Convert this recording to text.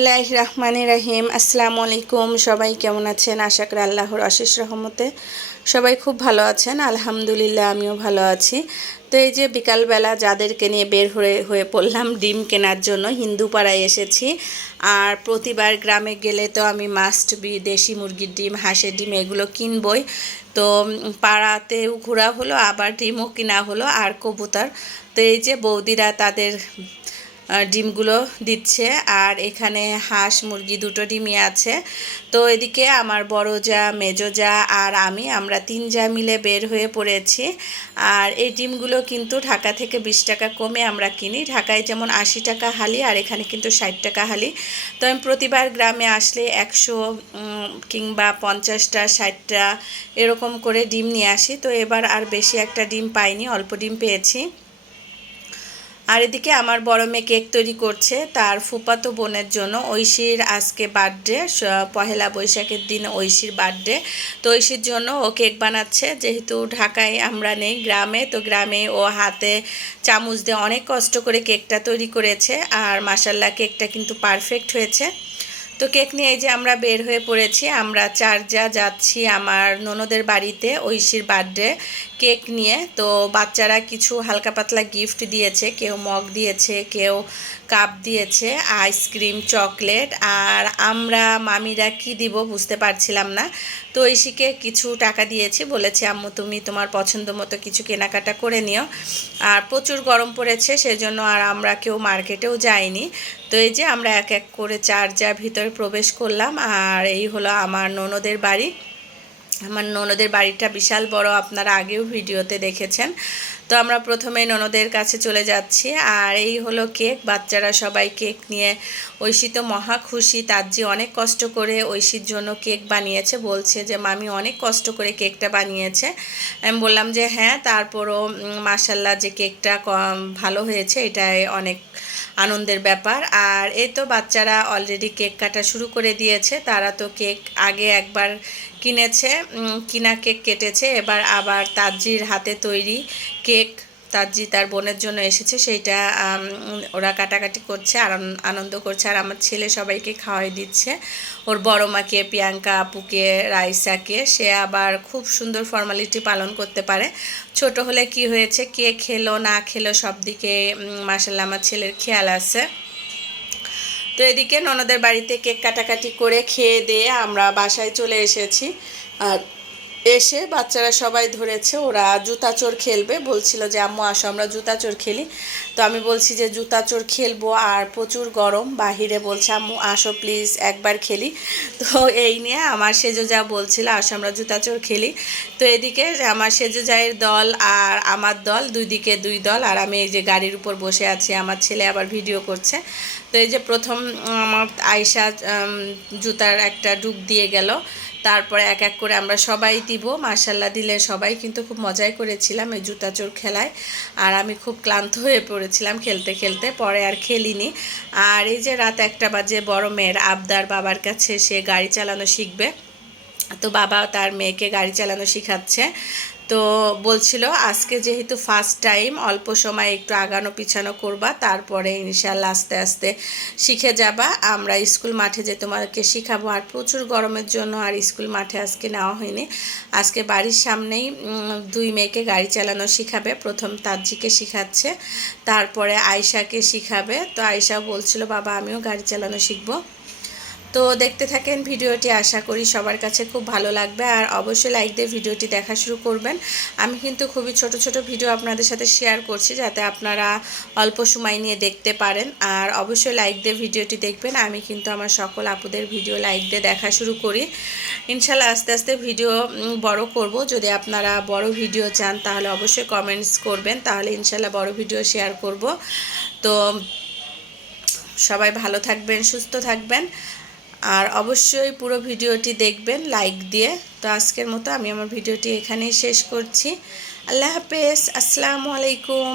বিসমিল্লাহ রহমান রাহিম। আসসালামু আলাইকুম। সবাই কেমন আছেন? আশা করি আল্লাহর অশেষ রহমতে সবাই খুব ভালো আছেন। আলহামদুলিল্লাহ, আমিও ভালো আছি। তো এই যে বিকালবেলা যাদেরকে নিয়ে বের হয়ে হয়ে পড়লাম ডিম কেনার জন্য হিন্দু পাড়ায় এসেছি। আর প্রতিবার গ্রামে গেলে তো আমি মাস্ট বি দেশি মুরগির ডিম, হাঁসের ডিম এগুলো কিনবই। তো পাড়াতেও ঘোরা হলো, আবার ডিমও কিনা হলো, আর কবুতর। তো এই যে বৌদিরা তাদের ডিমগুলো দিচ্ছে। আর এখানে হাঁস, মুরগি দুটো ডিমই আছে। তো এদিকে আমার বড় যা, মেজো যা আর আমি, আমরা তিন যা মিলে বের হয়ে পড়েছি। আর এই ডিমগুলো কিন্তু ঢাকা থেকে বিশ টাকা কমে আমরা কিনি। ঢাকায় যেমন আশি টাকা হালি আর এখানে কিন্তু ষাট টাকা হালি। তো আমি প্রতিবার গ্রামে আসলে একশো কিংবা পঞ্চাশটা, ষাটটা এরকম করে ডিম নিয়ে আসি। তো এবার আর বেশি একটা ডিম পাইনি, অল্প ডিম পেয়েছি। আর এদিকে আমার বড় মেয়ে কেক তৈরি করছে, তার ফুপাতো বোনের জন্য ঐশীর আজকে বার্থডে পহেলা বৈশাখের দিন ঐশীর বার্থডে। তো ঐশীর জন্য ও কেক বানাচ্ছে, যেহেতু ঢাকায় আমরা নেই গ্রামে, তো গ্রামে ও হাতে চামচ দিয়ে অনেক কষ্ট করে কেকটা তৈরি করেছে, আর মাসাল্লাহ কেকটা কিন্তু পারফেক্ট হয়েছে। তো কেক নিয়ে যে আমরা বের হয়ে পড়েছি, আমরা চার যা যাচ্ছি আমার ননদের বাড়িতে, ঐশীর বার্থডে কেক নিয়ে। তো বাচ্চারা কিছু হালকা পাতলা গিফট দিয়েছে, কেউ মগ দিয়েছে, কেউ কাপ দিয়েছে আইসক্রিম চকলেট আর আমরা মামিরা কি দিব বুঝতে পারছিলাম না। তো ঐশীকে কিছু টাকা দিয়েছি, বলেছি, আম্মু, তুমি তোমার পছন্দ মতো কিছু কেনাকাটা করে নিও। আর প্রচুর গরম পড়েছে, সেজন্য আর আমরা কেউ মার্কেটেও যাইনি। তো এই যে আমরা এক এক করে চার যা ভিতরে প্রবেশ করলাম, আর এই হলো আমার ননদের বাড়ি। আমার ননদের বাড়িটা বিশাল বড়, আপনারা আগেও ভিডিওতে দেখেছেন। তো আমরা প্রথমে ননদের কাছে চলে যাচ্ছি, আর এই হলো কেক। বাচ্চারা সবাই কেক নিয়ে ঐশী তো মহা খুশি। তাজ্জি অনেক কষ্ট করে ঐশীর জন্য কেক বানিয়েছে, বলছে যে, মামি অনেক কষ্ট করে কেকটা বানিয়েছে। আমি বললাম যে হ্যাঁ তারপরও মাসাল্লাহ যে কেকটা ভালো হয়েছে, এটাই অনেক আনন্দের ব্যাপার। আর এই তো বাচ্চারা অলরেডি কেক কাটা শুরু করে দিয়েছে, তারা তো কেক আগে একবার কিনেছে কিনা কেক কেটেছে, এবার আবার তাজ্জির হাতে তৈরি কেক তাজ্জি তার বোনের জন্য এসেছে, সেইটা ওরা কাটাকাটি করছে, আর আনন্দ করছে, আর আমার ছেলে সবাইকে খাওয়াই দিচ্ছে। ওর বড় মাকে প্রিয়াঙ্কা আপুকে, রাইসাকে, সে আবার খুব সুন্দর ফর্মালিটি পালন করতে পারে। ছোট হলে কি হয়েছে, কে খেলো, না খেলো সব দিকে মাসাল্লাহ আমার ছেলের খেয়াল আছে। তো এদিকে ননদের বাড়িতে কেক কাটাকাটি করে খেয়ে দিয়ে আমরা বাসায় চলে এসেছি। আর এসে বাচ্চারা সবাই ধরেছে, ওরা জুতা চোর খেলবে। বলছিল যে, আম্মু, আসো, আমরা জুতা চোর খেলি। তো আমি বলছি যে, জুতা চোর খেলব আর প্রচুর গরম। বাহিরে বলছে, আম্মু, আসো, প্লিজ, একবার খেলি। তো এই নিয়ে আমার সেজো যা বলছিল, আসো, আমরা জুতা চোর খেলি। তো এদিকে আমার সেজো জায়ের দল আর আমার দল, দুই দিকে দুই দল। আর আমি এই যে গাড়ির উপর বসে আছি, আমার ছেলে আবার ভিডিও করছে। তো এই যে প্রথম আমার আয়সা জুতার একটা ডুব দিয়ে গেল। তারপরে এক এক করে আমরা সবাই দিব। মার্শাল্লাহ দিলে সবাই কিন্তু খুব মজাই করেছিলাম এই জুতা চোর খেলায়। আর আমি খুব ক্লান্ত হয়ে পড়েছিলাম খেলতে খেলতে, পরে আর খেলিনি। আর এই যে রাত একটা বাজে, বড় মেয়ের আবদার বাবার কাছে, সে গাড়ি চালানো শিখবে। তো বাবা তার মেয়েকে গাড়ি চালানো শেখাচ্ছে। তো বলছিল, আজকে যেহেতু ফার্স্ট টাইম অল্প সময় একটু আগানো পিছানো করবা, তারপরে ইনশাল্লাহ আস্তে আস্তে শিখে যাবা। আমরা স্কুল মাঠে যে তোমাকে শিখাবো, আর প্রচুর গরমের জন্য আর স্কুল মাঠে আজকে নেওয়া হয়নি। আজকে বাড়ির সামনেই দুই মেয়েকে গাড়ি চালানো শিখাবে। প্রথম তাজ্জিকে শিখাচ্ছে, তারপরে আয়শাকে শিখাবে। তো আয়শা বলছিল, বাবা, আমিও গাড়ি চালানো শিখব। তো দেখতে থাকেন ভিডিওটি, আশা করি সবার কাছে খুব ভালো লাগবে। আর অবশ্যই লাইক দিয়ে ভিডিওটি দেখা শুরু করবেন। আমি কিন্তু খুবই ছোট ছোট ভিডিও আপনাদের সাথে শেয়ার করছি যাতে আপনারা অল্প সময় নিয়ে দেখতে পারেন। আর অবশ্যই লাইক দিয়ে ভিডিওটি দেখবেন। আমি কিন্তু আমার সকল আপুদের ভিডিও লাইক দিয়ে দেখা শুরু করি। ইনশাল্লাহ আস্তে আস্তে ভিডিও বড় করব। যদি আপনারা বড় ভিডিও চান, তাহলে অবশ্যই কমেন্টস করবেন। তাহলে ইনশাল্লাহ বড় ভিডিও শেয়ার করব। তো সবাই ভালো থাকবেন, সুস্থ থাকবেন। আর অবশ্যই পুরো ভিডিওটি দেখবেন লাইক দিয়ে। তো আজকের মতো আমি আমার ভিডিওটি এখানেই শেষ করছি। আল্লাহ হাফেজ, আসসালামু আলাইকুম।